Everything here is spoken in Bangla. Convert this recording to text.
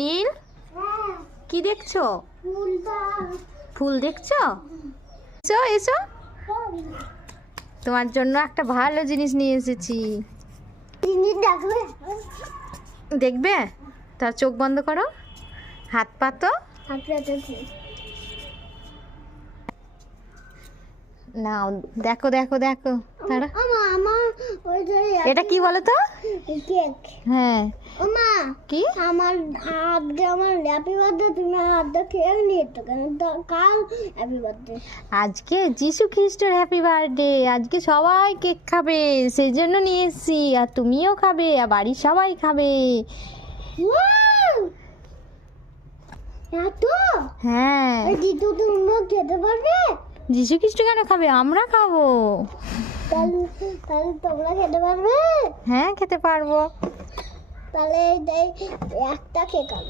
নীল, কি দেখছো? ফুল দেখছো? এসো এসো, তোমার জন্য একটা ভালো জিনিস নিয়ে এসেছি। দেখবে? তার চোখ বন্ধ করো, হাত পাতো। না, দেখো দেখো দেখো। এটা কি বলো তো? হ্যাঁ, কি? আমার আজকে আমার হ্যাপি বার্থডে, তুমি আজকে কেক নিয়ে তো কেন? কাল হ্যাপি বার্থডে। আজকে যিশু খ্রিস্টের হ্যাপি বার্থডে, আজকে সবাই কেক খাবে, সেই জন্য নিয়ে এসেছি। আর তুমিও খাবে, আর বাড়ির সবাই খাবে। এত? হ্যাঁ। দিদু তোমরা খেতে পারবে? যিশু খ্রিস্ট কেন খাবে? আমরা খাবো। তাহলে তাহলে তোমরা খেতে পারবে? হ্যাঁ, খেতে পারবো। তাহলে একটা কেক হবে।